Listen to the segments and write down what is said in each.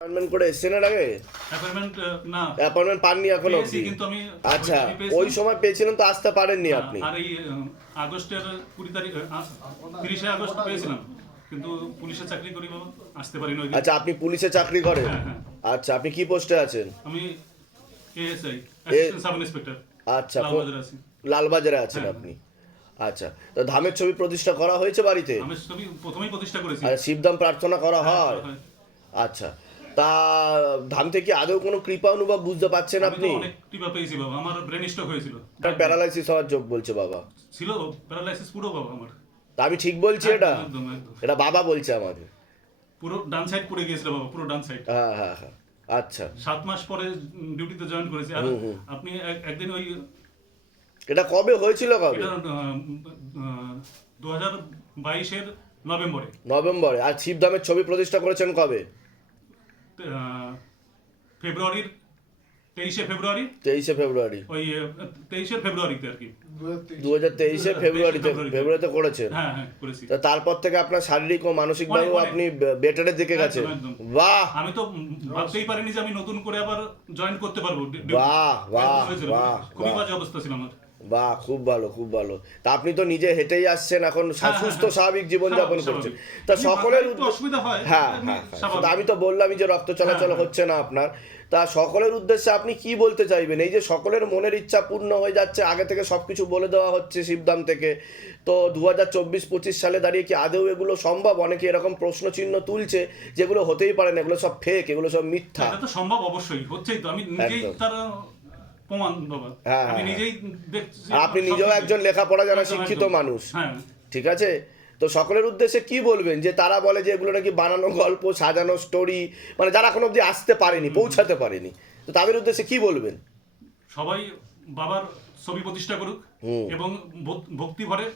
Appointment করে এসছেন এর আগে? অ্যাপয়েন্টমেন্ট না। অ্যাপয়েন্টমেন্ট পাননি এখনও কিন্তু আমি আচ্ছা ওই সময় পেয়েছিলেন তো আসতে পারেননি আপনি। আর এই আগস্টের কুড়ি তারিখ তিরিশে আগস্ট পেয়েছিলাম। কিন্তু পুলিশের চাকরি করি বাবা আসতে আচ্ছা আপনি পুলিশে চাকরি করেন? হ্যাঁ, হ্যাঁ। আচ্ছা আপনি কি পোস্টে আছেন? আমি এএসআই অ্যাসিস্ট্যান্ট সাব ইন্সপেক্টর আচ্ছা লালবাজারে আছেন হ্যাঁ। আপনি। আচ্ছা তো ধামের ছবি প্রতিষ্ঠা করা হয়েছে বাড়িতে? আমি ছবি প্রথমেই প্রতিষ্ঠা করেছি। আর শিবধাম প্রার্থনা করা হ্যাঁ, হয়? হয়। আচ্ছা তা ধাম থেকে আদৌ কোনো কৃপা অনুভব বুঝতে পারছেন আপনি? অনেক টিপা পেয়েছি বাবা আমার ব্রেন স্ট্রোক হয়েছিল। প্যারালাইসিস হওয়ার যোগ বলছে বাবা। ছিল প্যারালাইসিস পুরো বাবা আমার। তা আমি ঠিক বলছি এটা? একদম একদম এটা বাবা বলছে আমাকে পুরো ডান সাইড পড়ে গিয়েছিল বাবা পুরো ডান সাইড হ্যাঁ হ্যাঁ হ্যাঁ। আচ্ছা। সাত মাস পরে ডিউটিতে জয়েন করেছি। আর আপনি এক- একদিন ওই এটা কবে হয়েছিল কবে? এটা দু হাজার বাইশের নভেম্বরে। নভেম্বরে। আর শিবধামের ছবি প্রতিষ্ঠা করেছেন কবে? ফেব্রুয়ারির তেইশে ফেব্রুয়ারি? তেইশে ফেব্রুয়ারি। ওই তেইশে ফেব্রুয়ারিতে আর কি। দু হাজার তেইশে ফেব্রুয়ারিতে ফেব্রুয়ারিতে। ফেব্রুয়ারিতে হ্যাঁ হ্যাঁ করেছি। তা তারপর থেকে আপনার শারীরিক ও মানসিক ভাবে। আপনি বেটারের দিকে একদম। বাহ! আমি তো ভাবতেই পারিনি যে আমি নতুন করে আবার জয়েন করতে পারব। বাহ, বাহ, বাহ, খুবই বাজে অবস্থা ছিল আমার। বাহ খুব ভালো খুব ভালো। তা আপনি তো নিজে হেঁটেই আসছেন এখন হ্যাঁ, সুস্থ হ্যাঁ। স্বাভাবিক জীবন যাপন করছেন। তা সকলের অসুবিধা হয়, হ্যাঁ হ্যাঁ হ্যাঁ। আমি তো বললামই যে রক্ত চলাচল হ্যাঁ, হচ্ছে না আপনার। তা সকলের উদ্দেশ্যে আপনি কি বলতে চাইবেন? এই যে সকলের মনের ইচ্ছা পূর্ণ হয়ে যাচ্ছে আগে থেকে সবকিছু বলে দেওয়া হচ্ছে শিবধাম থেকে। তো দু হাজার চব্বিশ পঁচিশ সালে দাঁড়িয়ে কি আদৌ এগুলো সম্ভব? অনেকে এরকম প্রশ্ন চিহ্ন তুলছে যেগুলো হতেই পারে না এগুলো সব ফেক এগুলো সব মিথ্যা। এটা তো সম্ভব অবশ্যই হচ্ছেই তো। আমি নিজেই তার প্রমাণ বাবা। হ্যাঁ, আমি হ্যাঁ, নিজেই দেখছি আপনি নিজেও একজন লেখাপড়া জানা শিক্ষিত মানুষ হ্যাঁ। ঠিক আছে? তো সকলের উদ্দেশ্যে কি বলবেন? যে তারা বলে যে এগুলো নাকি বানানো গল্প সাজানো স্টোরি মানে যারা এখন অব্দি আসতে পারেনি পৌঁছাতে পারেনি তো তাদের উদ্দেশ্যে কি বলবেন? সবাই বাবার ছবি প্রতিষ্ঠা করুক এবং ভক্তি ভরে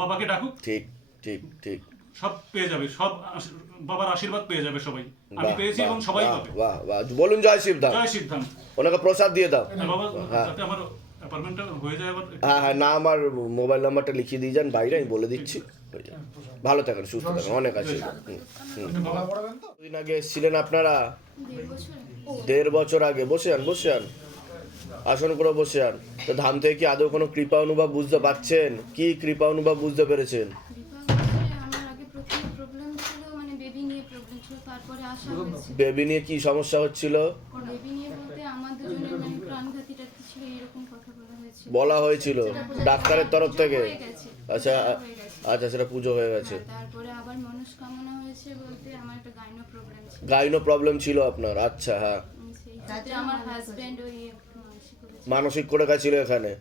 বাবাকে ডাকুক। ঠিক ঠিক ঠিক। সব পেয়ে যাবে সব বাবার আশীর্বাদ পেয়ে যাবে সবাই। আমি পেয়েছি এবং সবাই পাবে। বাহ বাহ বলুন জয় শিবধাম জয় সিদ্ধান্ত। ওনাকে প্রসাদ দিয়ে দাও। বাবা হ্যাঁ। যাতে আমার অ্যাপার্টমেন্টটা হয়ে যায় আবার। হ্যাঁ হ্যাঁ না আমার মোবাইল নাম্বারটা লিখিয়ে দিয়ে যান বাইরে আমি বলে দিচ্ছি। ভালো থাকেন সুস্থ থাকেন অনেক আছে। দিন আগে এসেছিলেন আপনারা? দেড় বছর দেড় বছর আগে। বসে আন বসে আন আসন করে বসে আন তো ধাম থেকে কি আদৌ কোনো কৃপা অনুভব বুঝতে পারছেন? কি কৃপা অনুভব বুঝতে পেরেছেন? বেবি নিয়ে কি সমস্যা হচ্ছিল? মানে বলা হয়েছিল ডাক্তারের তরফ থেকে। আচ্ছা গেছে। আচ্ছা সেটা পুজো হয়ে গেছে। হ্যাঁ, তারপরে আবার মনস্কামনা হয়েছে বলতে আমার একটা গাইনো প্রবলেম ছিল। গাইনো প্রবলেম ছিল আপনার আচ্ছা হ্যাঁ। উম, আমার হাজবেন্ড ওই মানসিক মানসিক করে গেছিল এখানে।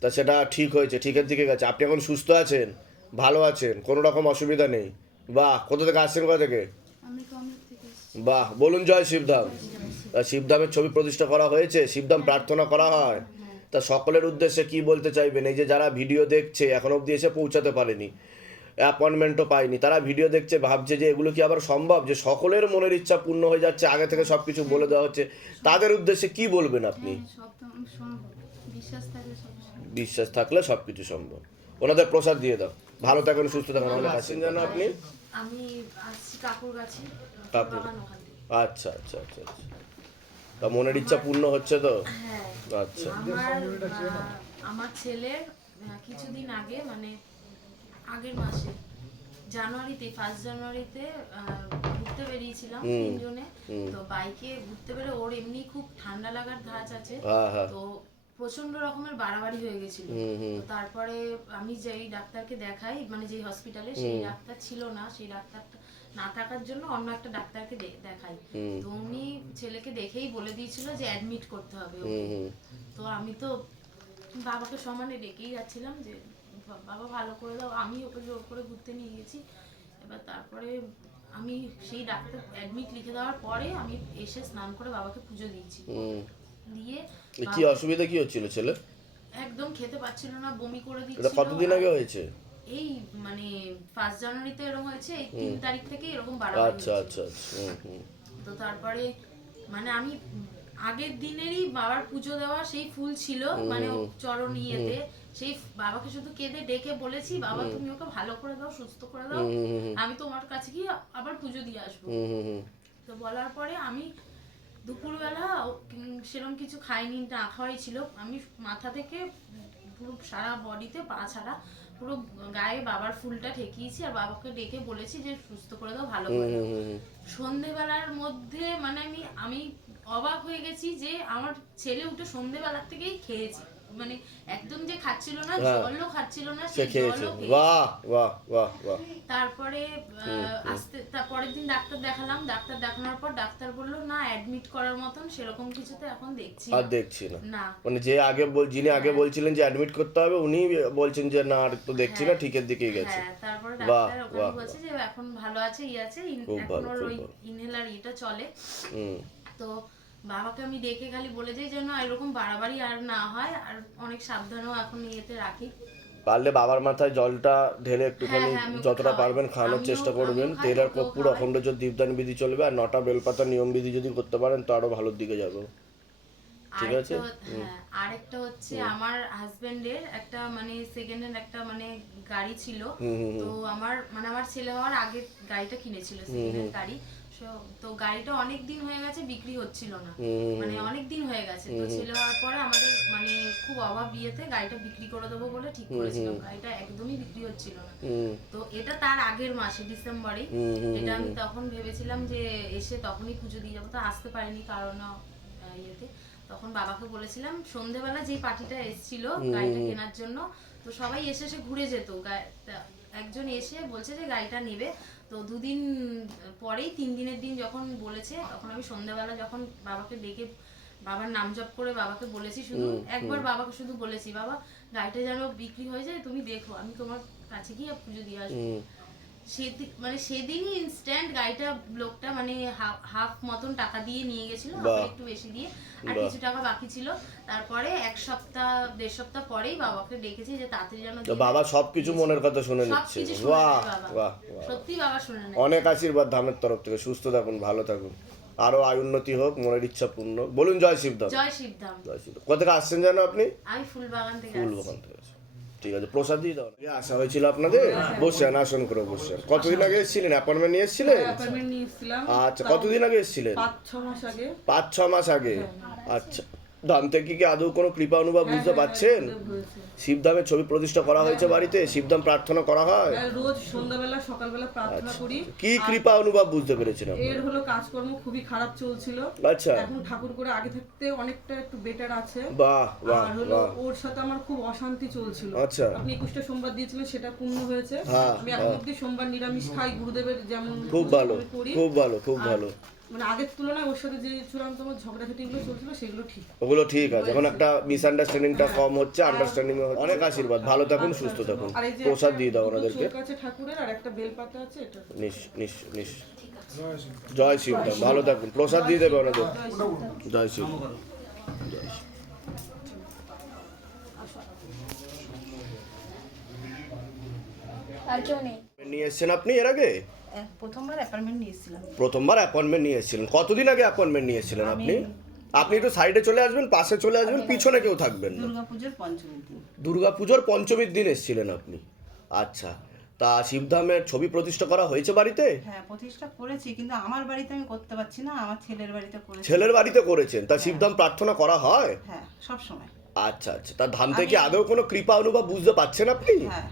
তা সেটা ঠিক হয়েছে ঠিকের দিকে গেছে। আপনি এখন সুস্থ আছেন? ভালো আছেন? কোনো রকম অসুবিধা নেই? বাহ কোথা থেকে আসছেন কোথা থেকে? বাহ বলুন জয় শিবধাম। তা শিবধামের ছবি প্রতিষ্ঠা করা হয়েছে? শিবধাম প্রার্থনা করা হয়? তা সকলের উদ্দেশ্যে কি বলতে চাইবেন? এই যে যারা ভিডিও দেখছে এখন অবধি এসে পৌঁছাতে পারেনি। অ্যাপয়েন্টমেন্টও পায়নি। তারা ভিডিও দেখছে ভাবছে যে এগুলো কি আবার সম্ভব? যে সকলের মনের ইচ্ছা পূর্ণ হয়ে যাচ্ছে আগে থেকে সব কিছু বলে দেওয়া হচ্ছে। তাদের উদ্দেশ্যে কি বলবেন আপনি? হ্যাঁ, সব তো সম্ভব। বিশ্বাস থাকলে সব সম্ভব। বিশ্বাস থাকলে সব কিছু সম্ভব। ওনাদের প্রসাদ দিয়ে দাও। ভালো থাকেন সুস্থ থাকেন। অনেক আছেন জানো আপনি আমি আসছি কাকুর কাছে কাকুর। বাগান ওখান থেকে। আচ্ছা আচ্ছা আচ্ছা আচ্ছা। তা মনের ইচ্ছা পূর্ণ হচ্ছে তো? হ্যাঁ। আচ্ছা। আমার ছেলের কিছুদিন আগে মানে আগের মাসে জানুয়ারিতে ফার্স্ট জানুয়ারিতে আহ, ঘুরতে বেরিয়েছিলাম তিনজনে। তো বাইকে ঘুরতে বেরো ওর এমনি খুব ঠান্ডা লাগার ধাঁচ আছে। হ্যাঁ হ্যাঁ। তো প্রচণ্ড রকমের বাড়াবাড়ি হয়ে গেছিল। তারপরে আমি যেই ডাক্তারকে দেখাই মানে যেই হসপিটালে সেই ডাক্তার ছিল না সেই ডাক্তার না থাকার জন্য অন্য একটা ডাক্তারকে দেখাই। তো উনি ছেলেকে দেখেই বলে দিয়েছিল যে অ্যাডমিট করতে হবে তো আমি তো বাবাকে সমানে ডেকেই যাচ্ছিলাম যে বাবা ভালো করে দাও আমি ওকে জোর করে ঘুরতে নিয়ে গেছি। এবার তারপরে আমি সেই ডাক্তার অ্যাডমিট লিখে দেওয়ার পরে আমি এসে স্নান করে বাবাকে পুজো দিয়েছি। হুম। দিয়ে কি অসুবিধা কি হচ্ছিল ছেলে? একদম খেতে পাচ্ছিল না বমি করে এটা কতদিন আগে হয়েছে? এই মানে ফার্স্ট জানুয়ারিতে এরকম হয়েছে এই তিন তারিখ থেকে এরকম বাড়াবাড়ি আচ্ছা আচ্ছা আচ্ছা তো তারপরে মানে আমি আগের দিনেরই বাবার পুজো দেওয়া সেই ফুল ছিল মানে চরণ ইয়েতে। সেই বাবাকে শুধু কেঁদে ডেকে বলেছি বাবা তুমি ওকে ভালো করে দাও সুস্থ করে দাও। আমি তোমার কাছে গিয়ে আবার পুজো দিয়ে আসব। তো বলার পরে আমি দুপুরবেলা সেরকম কিছু খাইনি না খাওয়াই ছিল। আমি মাথা থেকে পুরো সারা বডিতে পা ছাড়া পুরো গায়ে বাবার ফুলটা ঠেকিয়েছি আর বাবাকে ডেকে বলেছি যে সুস্থ করে দাও ভালো করে সন্ধেবেলার মধ্যে মানে আমি আমি অবাক হয়ে গেছি যে আমার ছেলে উঠে সন্ধেবেলার থেকেই খেয়েছে। মানে একদম যে খাচ্ছিল না হ্যাঁ। জলও খাচ্ছিল না সে খেয়েছে। বাহ বাহ বাহ বাহ। তারপরে আস্তে তারপরের দিন ডাক্তার দেখালাম। ডাক্তার দেখানোর পর ডাক্তার বলল না অ্যাডমিট করার মতন সেরকম কিছু তো এখন দেখছি আর না। দেখছি না। মানে যে আগে বল যিনি আগে বলছিলেন যে অ্যাডমিট করতে হবে উনি বলছেন যে না আর তো দেখছি না ঠিকের দিকেই গেছে। হ্যাঁ তারপরে ডাক্তার ওখানে বলছে যে এখন ভালো আছে ই আছে। এখন ওর। ইনহেলার ইটা চলে। তো বাবাকে আমি দেখে খালি বলে যাই যেন এরকম বাড়াবাড়ি আর না হয় আর অনেক সাবধানেও এখন ইয়েতে রাখি। পারলে বাবার মাথায় জলটা ঢেলে একটুখানি হ্যাঁ, হ্যাঁ, যতটা পারবেন খাওয়ানোর চেষ্টা করবেন। তেল আর কর্পূর অখণ্ড যদি দীপদান বিধি চলবে আর নটা বেলপাতা নিয়ম বিধি যদি করতে পারেন তো আরও ভালোর দিকে যাবে। ঠিক আছে? আরেকটা হ্যাঁ আরেকটা হচ্ছে আমার হাজবেন্ডের একটা মানে সেকেন্ড হ্যান্ড একটা মানে গাড়ি ছিল। তো আমার মানে আমার ছেলে হওয়ার আগে গাড়িটা কিনেছিল সেকেন্ড হ্যান্ড গাড়ি। তো গাড়িটা অনেক দিন হয়ে গেছে বিক্রি হচ্ছিল না। মানে অনেক দিন হয়ে গেছে। তো ছেলে হওয়ার পরে আমাদের মানে খুব অভাব বিয়েতে গাড়িটা বিক্রি করে দেবো বলে ঠিক করেছিলাম। গাড়িটা একদমই বিক্রি হচ্ছিল না। তো এটা তার আগের মাসে ডিসেম্বরে এটা আমি তখন ভেবেছিলাম যে এসে তখনই পুজো দিয়ে যাব। তো আসতে পারিনি কারণ ইয়েতে। তখন বাবাকে বলেছিলাম সন্ধেবেলা যেই পার্টিটা এসেছিল গাড়িটা কেনার জন্য তো সবাই এসে এসে ঘুরে যেত। একজন এসে বলছে যে গাড়িটা নেবে। তো দুদিন পরেই তিন দিনের দিন যখন বলেছে তখন আমি সন্ধ্যাবেলা যখন বাবাকে ডেকে বাবার নাম জপ করে বাবাকে বলেছি শুধু একবার বাবাকে শুধু বলেছি বাবা গাড়িটা যেন বিক্রি হয়ে যায় তুমি দেখো আমি তোমার কাছে গিয়ে পুজো দিয়ে আসব। সেদিন মানে সেদিনই ইনস্ট্যান্ট গাড়িটা লোকটা মানে হাফ মতন টাকা দিয়ে নিয়ে গেছিল একটু বেশি দিয়ে আর কিছু টাকা বাকি ছিল। তারপরে এক সপ্তাহ দেড় সপ্তাহ পরেই বাবাকে ডেকেছি যে তাড়াতাড়ি যেন তো বাবা সবকিছু মনের কথা শুনে নিচ্ছে। বাহ বাহ সত্যি বাবা শুনে নেয় অনেক আশীর্বাদ ধামের তরফ থেকে। সুস্থ থাকুন ভালো থাকুন। আরও আয় উন্নতি হোক মনের ইচ্ছা পূর্ণ বলুন জয় শিবধাম। জয় শিবধাম। জয় শিবধাম। কোথা থেকে আসছেন জানো আপনি? আমি ফুলবাগান থেকে ফুল আসছি। বাগান থেকে। ঠিক আছে প্রসাদ দিয়ে দাও আসা হয়েছিল আপনাদের? বসেন আসন করে বসেন। কতদিন আগে এসেছিলেন? অ্যাপয়েন্টমেন্ট নিয়ে এসেছিলেন? আচ্ছা কতদিন আগে এসেছিলেন? পাঁচ ছ মাস আগে। পাঁচ ছ মাস আগে। আচ্ছা। ধাম থেকে কি আদৌ কোনো কৃপা অনুভব বুঝতে পারছেন শিবধামের ছবি প্রতিষ্ঠা করা হয়েছে বাড়িতে? শিবধাম প্রার্থনা করা হয়? হ্যাঁ, রোজ সন্ধ্যাবেলা সকালবেলা প্রার্থনা করি। কি কৃপা অনুভব বুঝতে পেরেছেন এর হলো কাজকর্ম খুবই খারাপ চলছিল। আচ্ছা। এখন ঠাকুর করে আগে থাকতে অনেকটা একটু বেটার আছে। বাহ বাহ আর হলো ওর সাথে আমার খুব অশান্তি চলছিল। আচ্ছা। আপনি একুশটা সোমবার দিয়েছিলেন সেটা পূর্ণ হয়েছে। হ্যাঁ, আমি এখন অব্দি সোমবার নিরামিষ খাই গুরুদেবের যেমন খুব ভালো খুব ভালো খুব ভালো। মানে আগের তুলনায় ওর সাথে যে চূড়ান্ত ঝগড়াঝাটিগুলো চলছিল সেগুলো ঠিক। ওগুলো ঠিক আছে। এখন একটা মিসআন্ডারস্ট্যান্ডিংটা কম হচ্ছে আন্ডারস্ট্যান্ডিং অনেক আশীর্বাদ। ভালো থাকুন সুস্থ থাকুন। আর এই যে প্রসাদ দিয়ে দাও ওনাদেরকে। আছে ঠাকুরের আর একটা বেলপাতা আছে এটা নিস নিস নিস জয় শিবধাম ভালো থাকুন। প্রসাদ দিয়ে দেবে ওনাদের। জয় শিব জয় শিব আর কেউ নেই। নিয়ে এসেছেন আপনি এর আগে? প্রথমবার অ্যাপয়েন্টমেন্ট নিয়েছিলাম। প্রথমবার অ্যাপয়েন্টমেন্ট নিয়ে এসেছিলেন কতদিন আগে অ্যাপয়েন্টমেন্ট নিয়ে এসেছিলেন আপনি? আপনি একটু সাইডে চলে আসবেন পাশে চলে আসবেন পিছনে কেউ থাকবেন না। দুর্গাপুজোর পঞ্চমী দিন। দুর্গাপুজোর পঞ্চমীর দিন এসেছিলেন আপনি। আচ্ছা তা শিবধামের ছবি প্রতিষ্ঠা করা হয়েছে বাড়িতে? হ্যাঁ প্রতিষ্ঠা করেছি কিন্তু আমার বাড়িতে আমি করতে পারছি না আমার ছেলের বাড়িতে করেছি। ছেলের বাড়িতে করেছেন তা শিবধাম প্রার্থনা করা হয়? হ্যাঁ সব সময় আচ্ছা আচ্ছা তা ধাম থেকে আদৌ কোনো কৃপা অনুভব বুঝতে পারছেন আপনি? হ্যাঁ।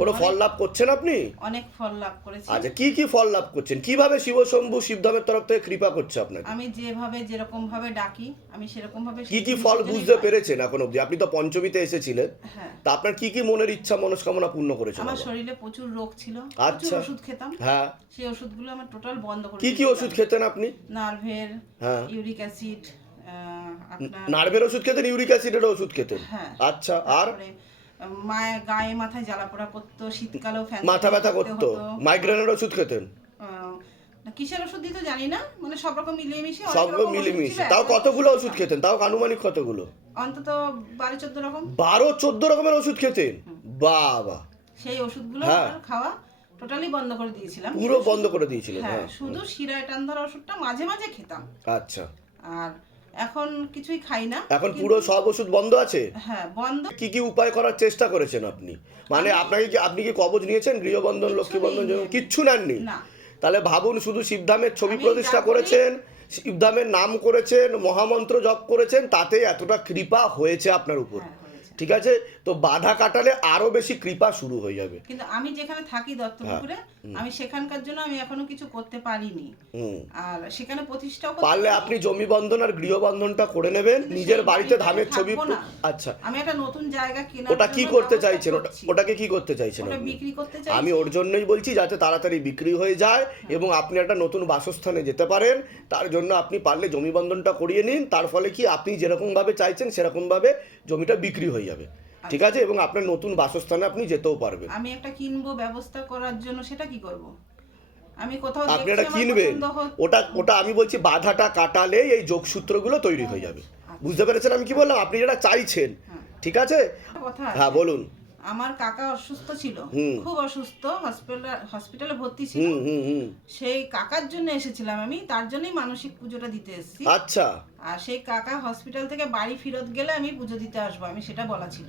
কোনো ফল লাভ করছেন আপনি? অনেক ফল লাভ করেছি। আচ্ছা কি কি ফল লাভ করছেন? কীভাবে শিবশম্ভু শিবধামের তরফ থেকে কৃপা করছে আপনাকে? আমি যেভাবে যেরকম ভাবে ডাকি আমি সেরকম ভাবে কি কি ফল বুঝতে পেরেছেন এখন অবধি? আপনি তো পঞ্চমীতে এসেছিলেন। হ্যাঁ। তা আপনার কি কি মনের ইচ্ছা মনস্কামনা পূর্ণ করেছেন আমার শরীরে প্রচুর রোগ ছিল। আচ্ছা। ওষুধ খেতাম। হ্যাঁ। সেই ওষুধগুলো আমার টোটাল বন্ধ করে কি কি ওষুধ খেতেন আপনি? নার্ভের হ্যাঁ। ইউরিক অ্যাসিড নার্ভের ওষুধ খেতেন ইউরিক অ্যাসিডের ওষুধ খেতেন? হ্যাঁ। আচ্ছা আর? মায়ের গায়ে মাথায় জ্বালা পোড়া করতো শীতকালেও ফ্যান মাথা ব্যথা করতো মাইগ্রেনের ওষুধ খেতেন। কিসের ওষুধ দিত জানি না মানে সব রকম মিলিয়ে অনেক রকম মিলেমিশে তাও কতগুলো ওষুধ খেতেন? তাও আনুমানিক কতগুলো? অন্তত বারো চোদ্দ রকম। বারো চোদ্দ রকমের ওষুধ খেতেন? বাবা। সেই ওষুধগুলো হ্যাঁ। খাওয়া টোটালি বন্ধ করে দিয়েছিলাম। পুরো বন্ধ করে দিয়েছিলেন হ্যাঁ হ্যাঁ। শুধু শিরায় টান ধরা ওষুধটা মাঝে মাঝে খেতাম। আচ্ছা। আর এখন কিছুই খাই না এখন পুরো সব ওষুধ বন্ধ আছে? হ্যাঁ বন্ধ। কি কি উপায় করার চেষ্টা করেছেন আপনি? মানে আপনাকে কি আপনি কি কবজ নিয়েছেন গৃহবন্ধন লক্ষ্মী বন্ধন নিইনি। কিচ্ছু নেননি? তাহলে ভাবুন শুধু শিবধামের ছবি প্রতিষ্ঠা করেছেন শিবধামের নাম করেছেন মহামন্ত্র জপ করেছেন তাতে এতটা কৃপা হয়েছে আপনার উপর। হ্যাঁ। ঠিক আছে? তো বাধা কাটালে আরও বেশি কৃপা শুরু হয়ে যাবে। কিন্তু আমি যেখানে থাকি দত্তপুকুরে আমি সেখানকার জন্য আমি এখনও কিছু করতে পারিনি। আর সেখানে প্রতিষ্ঠা পারলে আপনি জমি বন্ধন আর গৃহবন্ধনটা করে নেবেন নিজের বাড়িতে ধামের ছবি আচ্ছা। আমি একটা নতুন জায়গা কেনার ওটা কি করতে চাইছেন? ওটা ওটাকে কি করতে চাইছেন ওটা বিক্রি করতে চাই আমি ওর জন্যই বলছি যাতে তাড়াতাড়ি বিক্রি হয়ে যায় এবং আপনি একটা নতুন বাসস্থানে যেতে পারেন। তার জন্য আপনি পারলে জমি বন্ধনটা করিয়ে নিন। তার ফলে কি আপনি যেরকমভাবে চাইছেন সেরকমভাবে জমিটা বিক্রি হয়ে যাবে। ঠিক আছে? এবং আপনার নতুন বাসস্থানে আপনি যেতেও পারবেন। আমি একটা কিনবো ব্যবস্থা করার জন্য সেটা কি করব? আমি কোথাও আপনি এটা কিনবেন ওটা ওটা আমি বলছি বাধাটা কাটালে এই যোগসূত্রগুলো তৈরি হয়ে যাবে। বুঝতে পেরেছেন আমি কি বললাম? আপনি যেটা চাইছেন। ঠিক একটা কথা আছে। হ্যাঁ বলুন। আমার কাকা অসুস্থ ছিল। খুব অসুস্থ হসপিটালে ভর্তি ছিল। সেই কাকার জন্য এসেছিলাম আমি তার জন্যই মানসিক পুজোটা দিতে এসেছি। আচ্ছা। আর সেই কাকা হসপিটাল থেকে বাড়ি ফেরত গেলে আমি পুজো দিতে আসব আমি সেটা বলা ছিল।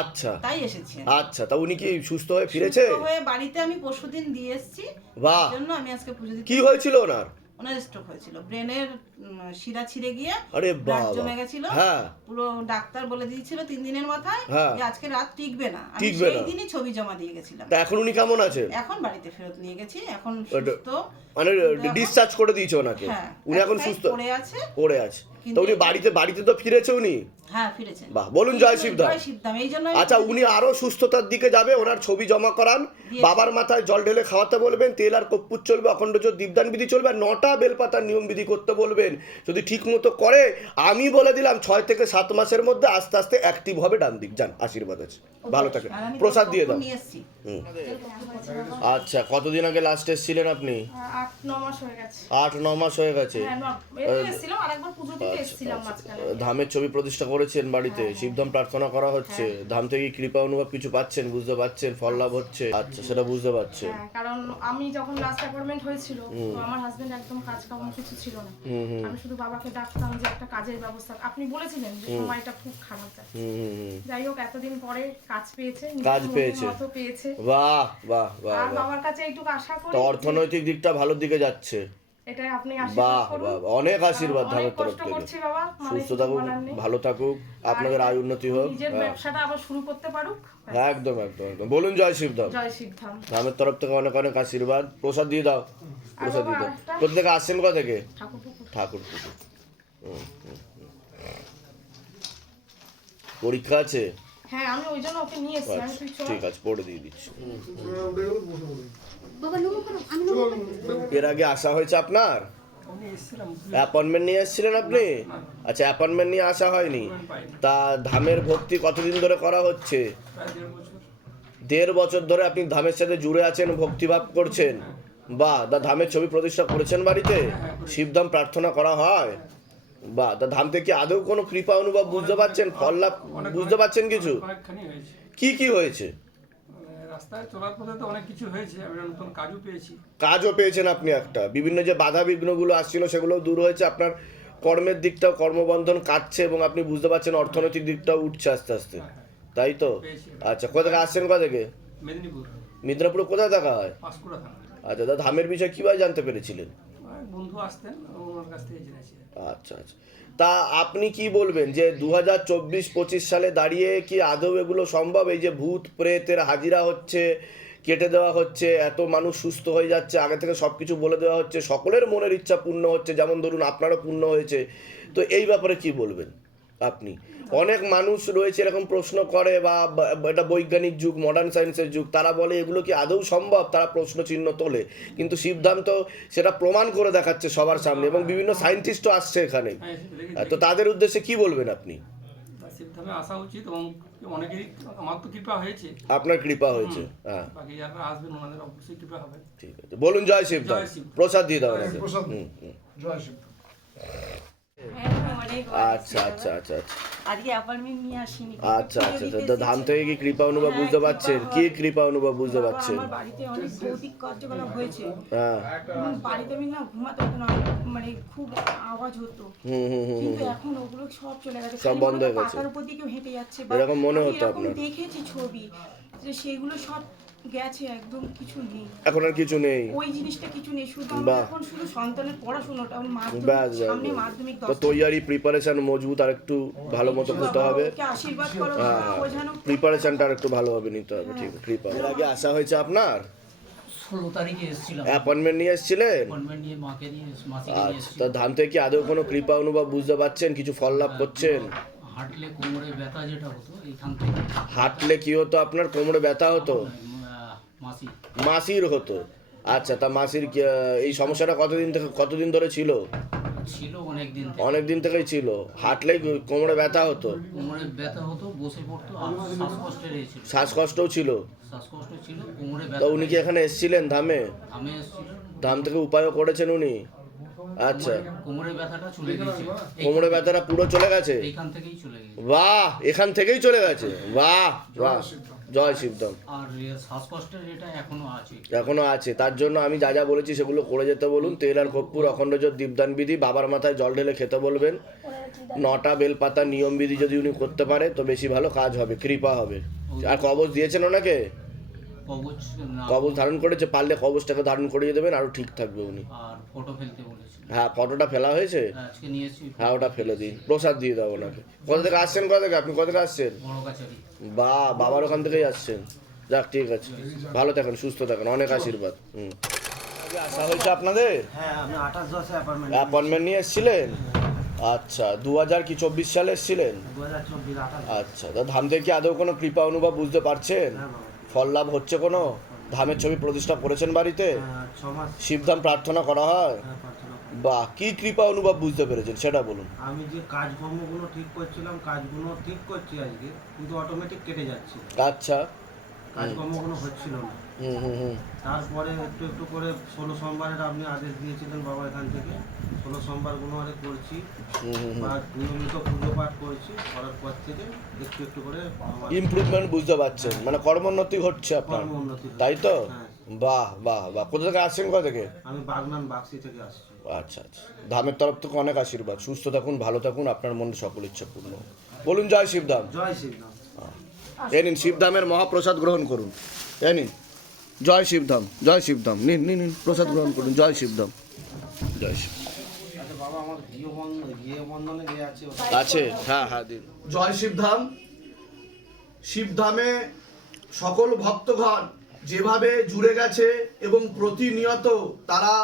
আচ্ছা। তাই এসেছি আচ্ছা তা উনি কি সুস্থ হয়ে ফিরেছে? হয়ে বাড়িতে আমি পরশুদিন দিয়ে এসেছি। বাহ। জন্য আমি আজকে পুজো দিতে কি হয়েছিল ওনার? ওনার স্ট্রোক হয়েছিল। ব্রেনের শিরা ছিঁড়ে গিয়ে আরে ব্লাড জমে গেছিল। হ্যাঁ। পুরো ডাক্তার বলে দিয়েছিল তিন দিনের মাথায় হ্যাঁ। যে আজকে রাত টিকবে না। আমি সেই দিনই ছবি জমা দিয়ে গেছিলাম। তা এখন উনি কেমন আছেন? এখন বাড়িতে ফেরত নিয়ে গেছি এখন সুস্থ। মানে ডিসচার্জ করে দিয়েছে ওনাকে? হ্যাঁ। উনি এখন সুস্থ? পড়ে আছে। পড়ে আছে। তো উনি বাড়িতে বাড়িতে তো ফিরেছে উনি? হ্যাঁ ফিরেছেন। বাহ, বলুন জয় শিবধাম। জয় শিবধাম এই জন্য আচ্ছা উনি আরও সুস্থতার দিকে যাবে ওনার ছবি জমা করান। বাবার মাথায় জল ঢেলে খাওয়াতে বলবেন তেল আর কর্পূর চলবে অখণ্ড জোর দীপদান বিধি চলবে আর নটা বেলপাতার নিয়ম বিধি করতে বলবেন। যদি ঠিক মতো করে আমি বলে দিলাম ছয় থেকে সাত মাসের মধ্যে আস্তে আস্তে অ্যাক্টিভ হবে ডান দিক। যান আশীর্বাদ আছে। ভালো থাকে প্রসাদ দিয়ে দাও। আচ্ছা কতদিন আগে লাস্ট এসেছিলেন আপনি? আট ন মাস হয়ে গেছে। আট ন মাস হয়ে গেছে। হ্যাঁ ধামের ছবি প্রতিষ্ঠা করেছেন বাড়িতে। হ্যাঁ, শিবধাম প্রার্থনা করা হচ্ছে। ধাম থেকে কৃপা অনুভব কিছু পাচ্ছেন বুঝতে পারছেন ফল লাভ হচ্ছে। আচ্ছা সেটা বুঝতে পারছেন হ্যাঁ কারণ আমি যখন লাস্ট অ্যাপয়েন্টমেন্ট হয়েছিল তো আমার হাজবেন্ড একদম কাজ কাম কিছু ছিল না। আমি শুধু বাবাকে ডাকতাম যে একটা কাজের ব্যবস্থা আপনি বলেছিলেন যে সময়টা খুব খারাপ হুম যাই হোক এতদিন পরে কাজ পেয়েছে কাজ পেয়েছে। পেয়েছে। বাহ বাহ বাহ বাবার কাছে এইটুকু আশা করি অর্থনৈতিক দিকটা ভালোর দিকে যাচ্ছে। এটাই আপনি বাহ আশীর্বাদ করুন। অনেক আশীর্বাদ ধামের তরফ কষ্ট থেকে। করছি বাবা মানে সুস্থ থাকুক ভালো থাকুক আপনাদের আয় উন্নতি হোক নিজের হ্যাঁ। ব্যবসাটা আবার শুরু করতে পারুক একদম একদম একদম। বলুন জয় শিবধাম। জয় সিদ্ধাম ধামের তরফ থেকে অনেক অনেক আশীর্বাদ। প্রসাদ দিয়ে দাও প্রসাদ দিয়ে দাও? কোথা থেকে আসছেন কোথা থেকে? ঠাকুর। পরীক্ষা আছে? হ্যাঁ আমি ওই জন্য ওকে নিয়ে এসেছি আচ্ছা ঠিক আছে পড়ে দিয়ে দিচ্ছি। এর আগে আসা হয়েছে আপনার? অ্যাপয়েন্টমেন্ট নিয়ে এসেছিলেন আপনি? আচ্ছা অ্যাপয়েন্টমেন্ট নিয়ে আসা হয়নি। তা ধামের ভক্তি কতদিন ধরে করা হচ্ছে? দেড় বছর। ধরে আপনি ধামের সাথে জুড়ে আছেন ভক্তিভাব করছেন? বা দা ধামের ছবি প্রতিষ্ঠা করেছেন বাড়িতে? শিবধাম প্রার্থনা করা হয়? বা দা ধাম থেকে আদৌ কোনো কৃপা অনুভব বুঝতে পারছেন? ফল লাভ বুঝতে পারছেন কিছু? কি কি হয়েছে? রাস্তায় চলার পথে তো অনেক কিছু হয়েছে আমি নতুন কাজও পেয়েছি। কাজও পেয়েছেন আপনি একটা। বিভিন্ন যে বাধা বিঘ্নগুলো আসছিল সেগুলো দূর হয়েছে আপনার কর্মের দিকটাও কর্মবন্ধন কাটছে এবং আপনি বুঝতে পারছেন অর্থনৈতিক দিকটাও উঠছে আস্তে আস্তে। তাই তো? আচ্ছা কোথা থেকে আসছেন কোথা থেকে? মেদিনীপুর। মেদিনীপুর কোথায় থাকা হয়? আচ্ছা দাদা ধামের বিষয়ে কীভাবে জানতে পেরেছিলেন? বন্ধু আসতেন ওনার কাছ থেকে জেনেছি। আচ্ছা আচ্ছা। তা আপনি কি বলবেন যে দু হাজার চব্বিশ পঁচিশ সালে দাঁড়িয়ে কি আদৌ এগুলো সম্ভব? এই যে ভূত প্রেতের হাজিরা হচ্ছে, কেটে দেওয়া হচ্ছে, এত মানুষ সুস্থ হয়ে যাচ্ছে, আগে থেকে সব কিছু বলে দেওয়া হচ্ছে, সকলের মনের ইচ্ছা পূর্ণ হচ্ছে, যেমন ধরুন আপনারও পূর্ণ হয়েছে, তো এই ব্যাপারে কি বলবেন? আপনি? অনেক মানুষ রয়েছে এরকম প্রশ্ন করে বা এটা বৈজ্ঞানিক যুগ মডার্ন সায়েন্সের যুগ তারা বলে এগুলো কি আদৌ সম্ভব? তারা প্রশ্ন চিহ্ন তোলে। কিন্তু শিবধাম তো সেটা প্রমাণ করে দেখাচ্ছে সবার সামনে এবং বিভিন্ন সায়েন্টিস্টও আসছে এখানে। তো তাদের উদ্দেশ্যে কি বলবেন আপনি? সিদ্ধামে আসা উচিত এবং অনেকেরই আমার তো কৃপা হয়েছে। আপনার কৃপা হয়েছে হ্যাঁ। বাকি যারা আসবেন ওনাদের অবশ্যই কৃপা হবে। ঠিক আছে। বলুন জয় শিবধাম। প্রসাদ দিয়ে দাও প্রসাদ। হুম, হুম। জয় শিব। অনেক আচ্ছা আচ্ছা আচ্ছা আচ্ছা। আজকে অ্যাপয়েন্টমেন্ট নিয়ে আসিনি আচ্ছা আচ্ছা আচ্ছা। ধাম থেকে কি কৃপা অনুভব বুঝতে পারছেন? কি কৃপা অনুভব বুঝতে পারছেন? আমার বাড়িতে অনেক ভৌতিক কার্যকলাপ হয়েছে। হ্যাঁ। বাড়িতে আমি না ঘুমাতে হতো না মানে খুব আওয়াজ হতো। হুম হুম হুম কিন্তু এখন ওগুলো সব চলে গেছে। সব বন্ধ হয়ে গেছে। পাতার উপর দিকে হেঁটে যাচ্ছে এরকম মনে হতো এরকম আপনার? দেখেছি ছবি যে সেগুলো সব গেছে একদম কিছু নেই। এখন আর কিছু নেই। ওই জিনিসটা কিছু নেই শুধু বাহ। আমরা এখন শুধু সন্তানের পড়াশোনাটা মাধ্যমিক সামনে মাধ্যমিক তো তৈয়ারি প্রিপারেশন মজবুত আর একটু ভালো মতো করতে হবে। আশীর্বাদ করো হ্যাঁ বাবা, ও যেন প্রিপারেশনটা আর একটু ভালোভাবে নিতে হবে ঠিক কৃপা এর আগে আসা হয়েছে আপনার? ষোলো তারিখে এসেছিলাম। অ্যাপয়েন্টমেন্ট নিয়ে এসেছিলেন? অ্যাপয়েন্টমেন্ট নিয়ে মাকে নিয়ে মাসিকে নিয়ে আচ্ছা তা ধান থেকে কি আদৌ কোনো কৃপা অনুভব বুঝতে পারছেন কিছু ফল লাভ করছেন? হাঁটলে কোমরে ব্যথা যেটা হতো এইখান থেকে হাঁটলে কি হতো আপনার? কোমরে ব্যথা হতো? মাসির হতো। আচ্ছা তা মাসির কি, এই সমস্যাটা কতদিন থেকে কতদিন ধরে ছিল? ছিল অনেক দিন অনেক দিন থেকেই ছিল। হাঁটলেই কোমরে ব্যথা হতো? কোমরে ব্যথা হতো বসে পড়তো আর শ্বাসকষ্টও ছিল? শ্বাসকষ্ট ছিল কোমরে তা ব্যথা উনি কি এখানে এসেছিলেন ধামে? আমি এসেছিল ধাম থেকে উপায়ও করেছেন উনি? আচ্ছা। কোমরে ব্যথাটা চলে গেছে কোমরে ব্যথাটা পুরো চলে গেছে? এইখান থেকেই চলে গেছে বাহ! এখান থেকেই চলে গেছে। বাহ! বাহ! জয় শিবদম। আর শ্বাসকষ্টের এটা এখনও আছে। এখনও আছে। তার জন্য আমি যা যা বলেছি সেগুলো করে যেতে বলুন। তেল আর কর্পূর অখণ্ড জোর দীপদান বিধি বাবার মাথায় জল ঢেলে খেতে বলবেন। নটা বেলপাতা নিয়ম বিধি যদি উনি করতে পারে তো বেশি ভালো কাজ হবে কৃপা হবে। আর কবচ দিয়েছেন ওনাকে? কবচ ধারণ করেছে পারলে কবচটাকে ধারণ করিয়ে দেবেন আরও ঠিক থাকবে উনি। ফটো ফেলতে বলেছিল। হ্যাঁ ফটোটা ফেলা হয়েছে? আজকে নিয়ে এসেছি। হ্যাঁ ওটা ফেলে দিন। প্রসাদ দিয়ে দাও ওনাকে। কোথা থেকে আসছেন কোথা থেকে? আপনি কোথা থেকে আসছেন? বা বাবার ওখান থেকেই আসছেন? যাক ঠিক আছে। ভালো থাকেন সুস্থ থাকেন। অনেক আশীর্বাদ। হুম। আসা হয়েছে আপনাদের? হ্যাঁ আমি আঠাশ দশে অ্যাপার্টমেন্ট অ্যাপয়েন্টমেন্ট নিয়ে এসেছিলেন? আচ্ছা দু হাজার কি চব্বিশ সালে এসেছিলেন? আচ্ছা তা ধাম থেকে কি আদৌ কোনো কৃপা অনুভব বুঝতে পারছেন? হ্যাঁ ফল লাভ হচ্ছে কোনো? ধামের ছবি প্রতিষ্ঠা করেছেন বাড়িতে? শিবধাম প্রার্থনা করা হয়? হ্যাঁ। বা কি কৃপা অনুভব বুঝতে পেরেছেন সেটা বলুন। আমি যে কাজকর্মগুলো ঠিক করছিলাম কাজগুলো ঠিক করছি আজকে কিন্তু অটোমেটিক কেটে যাচ্ছে। আচ্ছা। কাজকর্মগুলো হচ্ছিল না। হুম হুম হুম। তারপরে একটু একটু করে ষোলো সোমবারের আপনি আদেশ দিয়েছিলেন বাবা এখান থেকে। ষোলো সোমবারগুলো আরে করছি বা নিয়মিত পুজো পাঠ করছি করার পর থেকে একটু একটু করে ইমপ্রুভমেন্ট বুঝতে পারছেন। মানে কর্মোন্নতি ঘটছে আপনার। তাই তো? হ্যাঁ। বাহ বাহ বাহ। কোথা থেকে আসছেন কোথা থেকে? আমি বাগনান বাক্সি থেকে আসছি। আচ্ছা আচ্ছা। ধামের তরফ থেকে অনেক আশীর্বাদ। সুস্থ থাকুন ভালো থাকুন। আপনার মনে সকল ইচ্ছা পূর্ণ বলুন জয় শিবধাম। জয় শ্রীরাম এ নিন শিবধামের মহাপ্রসাদ গ্রহণ করুন। এ নিন। জয় শিবধাম জয় শিবধাম। নিন নিন নিন প্রসাদ গ্রহণ করুন। জয় শিবধাম। জয় শিব। আচ্ছা আছে হ্যাঁ হ্যাঁ দিন। জয় শিবধাম। শিবধামে সকল ভক্তগণ যেভাবে জুড়ে গেছে এবং প্রতিনিয়ত তারা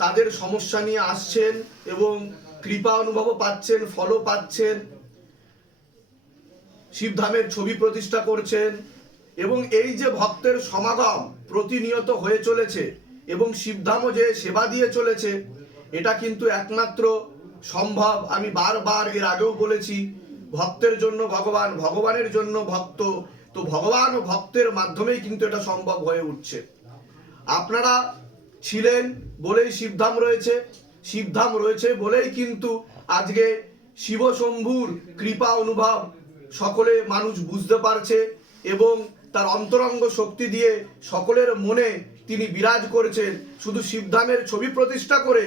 তাদের সমস্যা নিয়ে আসছেন এবং কৃপা অনুভবও পাচ্ছেন ফলও পাচ্ছেন শিবধামের ছবি প্রতিষ্ঠা করছেন এবং এই যে ভক্তের সমাগম প্রতিনিয়ত হয়ে চলেছে এবং শিবধামও যে সেবা দিয়ে চলেছে, এটা কিন্তু একমাত্র সম্ভব। আমি বারবার এর আগেও বলেছি, ভক্তের জন্য ভগবান, ভগবানের জন্য ভক্ত। তো ভগবান ও ভক্তের মাধ্যমেই কিন্তু এটা সম্ভব হয়ে উঠছে। আপনারা ছিলেন বলেই শিবধাম রয়েছে শিবধাম রয়েছে বলেই কিন্তু আজকে শিবশম্ভুর কৃপা অনুভব সকলে মানুষ বুঝতে পারছে এবং তার অন্তরঙ্গ শক্তি দিয়ে সকলের মনে তিনি বিরাজ করেছেন। শুধু শিবধামের ছবি প্রতিষ্ঠা করে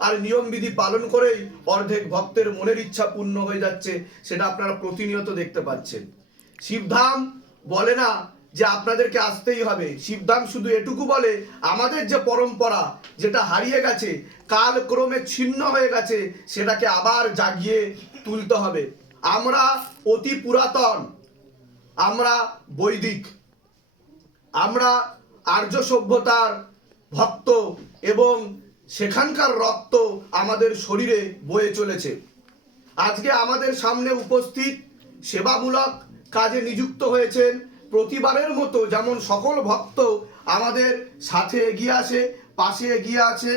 আর নিয়মবিধি পালন করেই অর্ধেক ভক্তের মনের ইচ্ছা পূর্ণ হয়ে যাচ্ছে, সেটা আপনারা প্রতিনিয়ত দেখতে পাচ্ছেন। শিবধাম বলে না যে আপনাদেরকে আসতেই হবে। শিবধাম শুধু এটুকু বলে, আমাদের যে পরম্পরা যেটা হারিয়ে গেছে, কালক্রমে ছিন্ন হয়ে গেছে, সেটাকে আবার জাগিয়ে তুলতে হবে। আমরা অতি পুরাতন, আমরা বৈদিক, আমরা আর্য সভ্যতার ভক্ত এবং সেখানকার রক্ত আমাদের শরীরে বয়ে চলেছে। আজকে আমাদের সামনে উপস্থিত সেবামূলক কাজে নিযুক্ত হয়েছেন প্রতিবারের মতো যেমন সকল ভক্ত আমাদের সাথে এগিয়ে আসে, পাশে এগিয়ে আছে।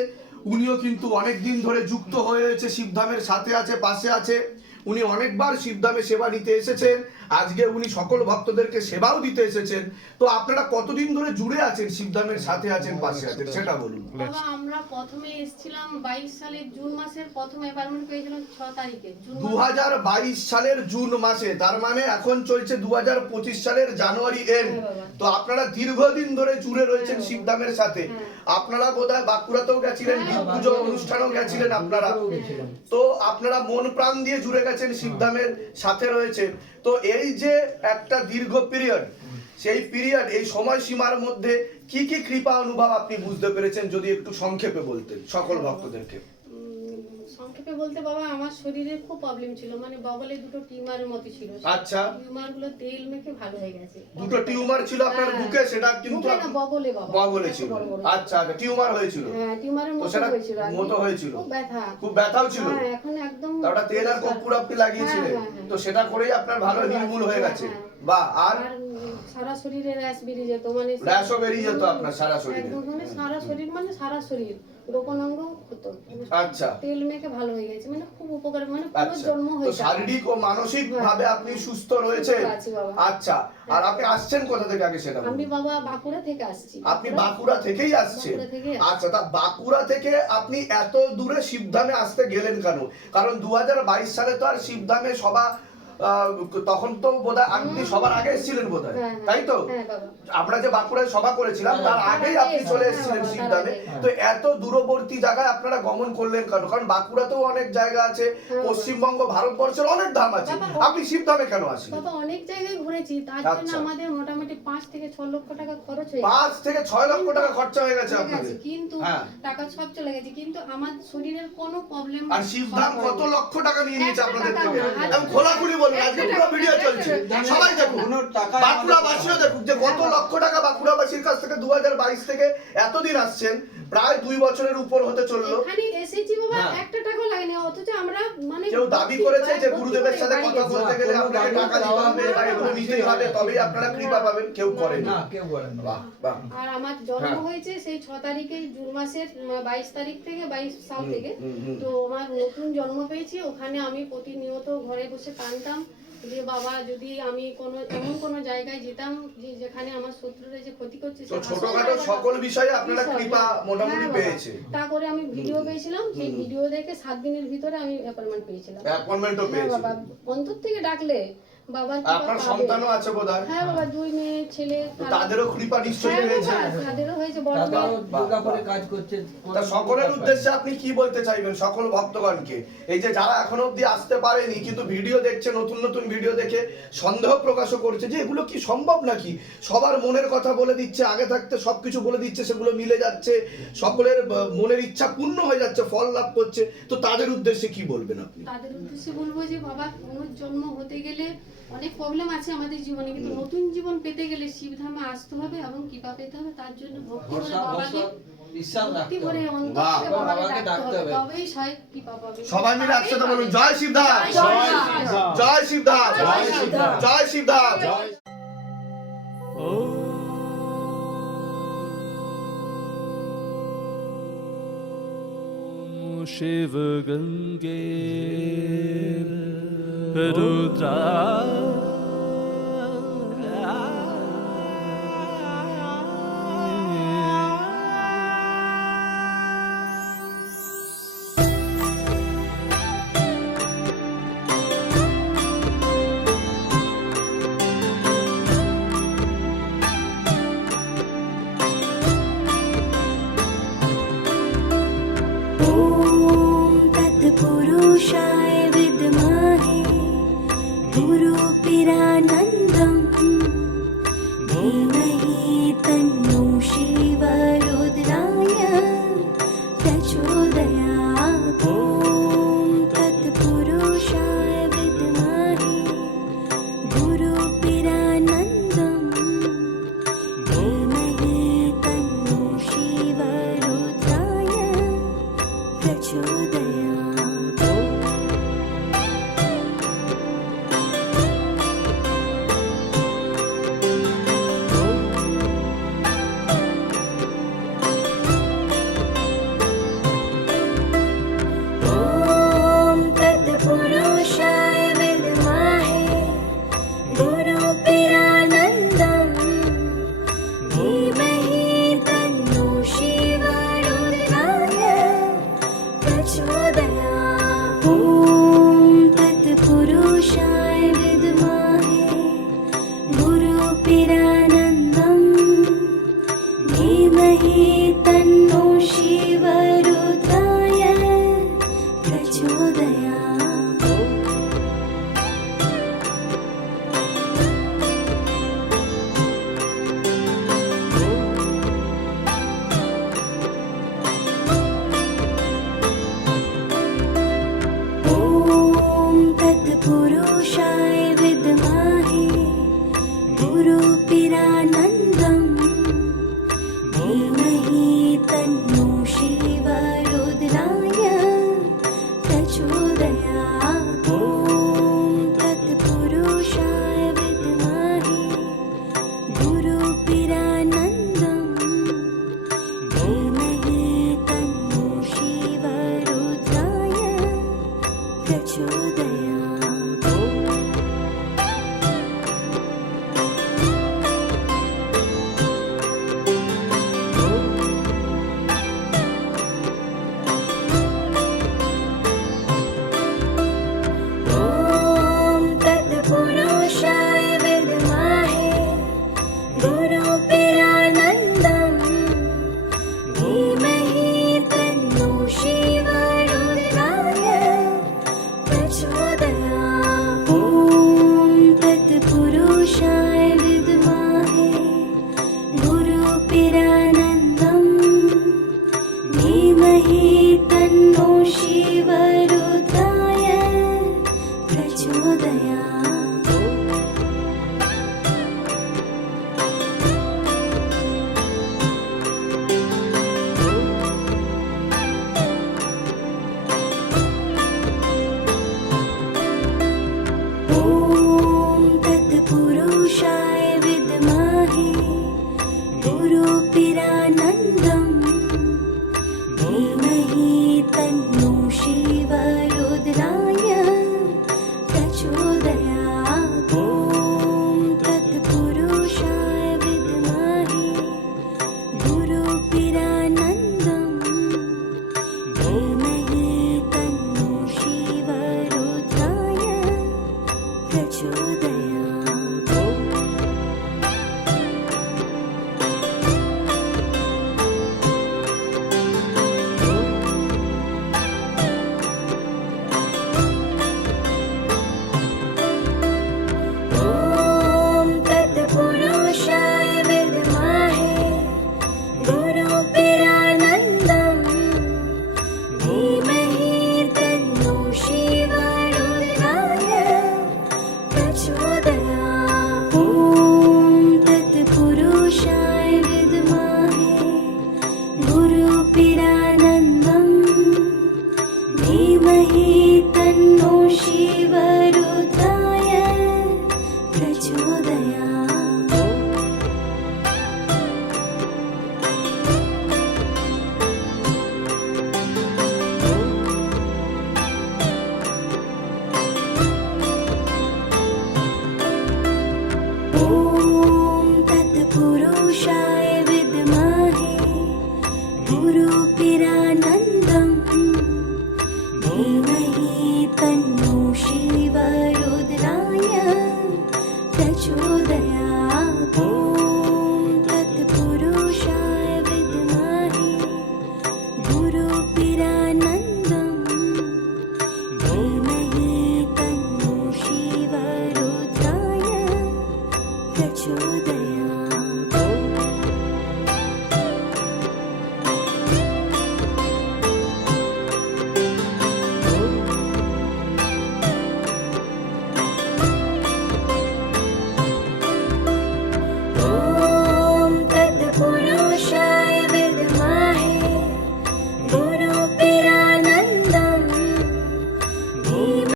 উনিও কিন্তু অনেক দিন ধরে যুক্ত হয়ে রয়েছে, শিবধামের সাথে আছে, পাশে আছে। উনি অনেকবার শিবধামে সেবা নিতে এসেছেন। আজকে উনি সকল ভক্তদেরকে সেবাও দিতে এসেছেন। তো আপনারা কতদিন ধরে জুড়ে আছেন শিবধামের সাথে আছেন পাশে আছেন? সেটা বলুন। বাবা আমরা প্রথমে এসেছিলাম বাইশ সালের জুন মাসের প্রথম অ্যাপার্টমেন্ট পেয়েছিলাম ছ তারিখে জুন সালের জুন মাসে তার মানে এখন চলছে দু হাজার পঁচিশ সালের জানুয়ারি এন্ড তো আপনারা দীর্ঘদিন ধরে জুড়ে রয়েছেন শিবধামের সাথে। আপনারা বোধহয় বাঁকুড়াতেও গেছিলেন হ্যাঁ, পুজো অনুষ্ঠানেও গেছিলেন আপনারা। তো আপনারা মন প্রাণ দিয়ে জুড়ে গেছেন শিবধামের সাথে রয়েছে। তো এই যে একটা দীর্ঘ পিরিয়ড সেই পিরিয়ড এই সময়সীমার মধ্যে কি কি কৃপা অনুভব আপনি বুঝতে পেরেছেন, যদি একটু সংক্ষেপে বলতেন, সকল ভক্তদেরকে? সংক্ষেপে বলতে বাবা আমার শরীরে খুব প্রবলেম ছিল। মানে বগলে দুটো টিউমারের মতো ছিল। আচ্ছা। টিউমারগুলো তেল মেখে ভালো হয়ে গেছে। দুটো টিউমার ছিল আপনার হ্যাঁ। বুকে সেটা কিন্তু না, বগলে বাবা। বগলে ছিল। আচ্ছা আচ্ছা টিউমার হয়েছিল। হ্যাঁ টিউমারের মতো হয়েছিল মতো হয়েছিল। খুব ব্যথা। খুব ব্যথাও ছিল। হ্যাঁ এখন একদম তা ওটা তেল আর কর্পূর আপনি লাগিয়েছিলেন। হ্যাঁ, হ্যাঁ, তো সেটা করেই আপনার ভালো নির্মূল হয়ে গেছে। বা আর? আর সারা শরীরে র্যাশ বেরিয়ে যেত মানে র্যাশও বেরিয়ে যেত আপনার সারা শরীরে। মানে সারা শরীর মানে সারা শরীর। গোপন অঙ্গ হতো। আচ্ছা। তেল মেখে ভালো হয়ে গেছে মানে খুব উপকার মানে পুরো আচ্ছা। জন্ম হয়েছে শারীরিক ও মানসিক ভাবে আপনি সুস্থ রয়েছে। আচ্ছা। আর আপনি আসছেন কোথা থেকে আগে সেটা আমি বাবা বাঁকুড়া থেকে আসছি। আপনি বাঁকুড়া? থেকেই আসছেন। আচ্ছা তা বাঁকুড়া থেকে আপনি এত দূরে শিবধামে আসতে গেলেন কেন? কারণ দু হাজার বাইশ সালে তো আর শিবধামে সভা তখন তো বোধহয় আপনি সবার আগে এসেছিলেন বোধহয় হ্যাঁ, হ্যাঁ। তাই তো? হ্যাঁ আমরা যে বাঁকুড়ায় সভা করেছিলাম তার আগেই আপনি চলে এসেছিলেন তো এত দূরবর্তী জায়গায় আপনারা গমন করলেন কেন? কারণ বাঁকুড়াতেও অনেক জায়গা আছে। পশ্চিমবঙ্গ ভারতবর্ষের অনেক ধাম আছে। আপনি শিবধামে কেন আসেন? অনেক জায়গায় ঘুরেছি তার জন্য আচ্ছা। আমাদের মোটামুটি পাঁচ থেকে ছ লক্ষ টাকা খরচ হয়ে পাঁচ থেকে ছয় লক্ষ টাকা খরচা হয়ে গেছে আপনাদের। কিন্তু। টাকা সব চলে গেছে কিন্তু আমার শরীরের কোনো প্রবলেম আর শিবধাম কত লক্ষ টাকা নিয়ে নিয়েছে আপনাদের থেকে? না। খোলাখুলি বলুন। একটা আজকে পুরো ভিডিও চলছে। সবাই দেখুন। বাঁকুড়াবাসীও দেখুন যে কত লক্ষ টাকা বাঁকুড়াবাসীর কাছ থেকে দু থেকে এতদিন আসছেন প্রায় দুই বছরের উপর হতে চলল। এসেছি বাবা হ্যাঁ। একটা টাকাও লাগেনি অথচ আমরা মানে কেউ দাবি করেছে যে গুরুদেবের সাথে কথা বলতে গেলে আপনাকে টাকা দিতে হবে বা এগুলো নিতেই হবে তবেই আপনারা কৃপা পাবেন কেউ করেন না। কেউ বলেন না। বাহ বাহ। আর আমার জন্ম হ্যাঁ। হয়েছে সেই ছ তারিখে জুন মাসের বাইশ তারিখ থেকে বাইশ সাল থেকে। তো আমার নতুন জন্ম পেয়েছি ওখানে আমি প্রতিনিয়ত ঘরে বসে কানতাম যে বাবা যদি আমি কোনো এমন কোনো জায়গায় যেতাম যে যেখানে আমার শত্রুরা যে ক্ষতি করছে তো ছোটখাটো সকল বিষয়ে। আপনারা কৃপা। মোটামুটি হ্যাঁ পেয়েছে। তা করে আমি ভিডিও পেয়েছিলাম সেই ভিডিও দেখে সাত দিনের ভিতরে আমি অ্যাপয়েন্টমেন্ট পেয়েছিলাম। অ্যাপয়েন্টমেন্টও হ্যাঁ বাবা। অন্তর থেকে ডাকলে বাবা আপনার সন্তানও আছে বোধহয়। হ্যাঁ বাবা দুই মেয়ে ছেলে তাদেরও কৃপা নিশ্চয়ই হ্যাঁ তাদেরও হয়েছে বড় দাদাও মেয়ে। কাজ করছে তা সকলের উদ্দেশ্যে আপনি কি বলতে চাইবেন সকল ভক্তগণকে? এই যে যারা এখনও অব্দি আসতে পারেনি কিন্তু ভিডিও দেখছে নতুন নতুন ভিডিও দেখে সন্দেহ প্রকাশও করছে যে এগুলো কি সম্ভব নাকি? সবার মনের কথা বলে দিচ্ছে আগে থাকতে সবকিছু বলে দিচ্ছে সেগুলো মিলে যাচ্ছে সকলের মনের ইচ্ছা পূর্ণ হয়ে যাচ্ছে ফল লাভ করছে। তো তাদের উদ্দেশ্যে কি বলবেন আপনি? তাদের উদ্দেশ্যে বলব যে বাবা পুনর্জন্ম হতে গেলে অনেক প্রবলেম আছে আমাদের জীবনে কিন্তু নতুন জীবন পেতে গেলে শিব শিবধামে আসতে হবে এবং কৃপা পেতে হবে তার জন্য ভক্তি করে বাবাকে ভক্তি রাখতে করে হবে। অন্তর বাহ, থেকে বাহ, বাবাকে ডাকতে হবে। তবেই সবাই কৃপা পাবে। সবাই মিলে একসাথে বলুন জয় শিবধাম জয় শিবধাম। জয় শিবধাম জয় শিবধাম। জয় शिव 베르다